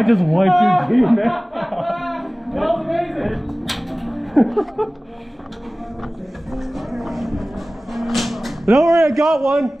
I just wiped your team, man. That was amazing. Don't worry, I got one.